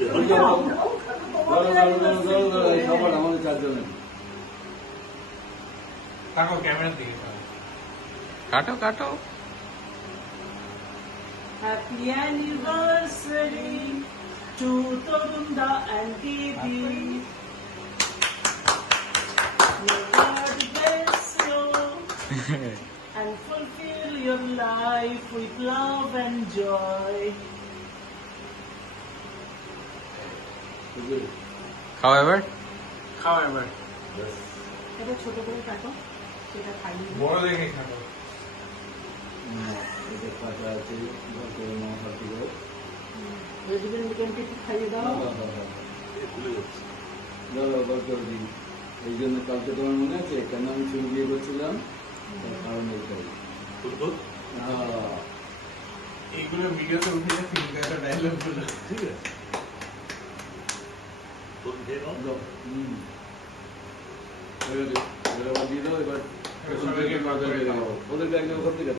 এই খাবার আমাদের চারজনের। তাকাও ক্যামেরার দিকে। কাটো কাটো। Happy anniversary to Torunda and Devi. May God bless you and fulfill your life with love and joy. খাও এবার। খাও এবার। এটা ছোট করে কাটো, সেটা খাইয়ে দিই। বড় দেখে খাও। ভেজিটেবল চিকেনকে একটু খাইয়ে দাও। এই জন্য কালকে তোমার মনে আছে কেন আমি ছবি বিয়ে করছিলাম, তার কারণ এইটাই। এইগুলো ভিডিওতে উঠে যায়, ফিল্টার ডায়লগ গুলো, ঠিক আছে? এবার দিয়ে দাও, এবার ওদেরকে একদম ওখান থেকে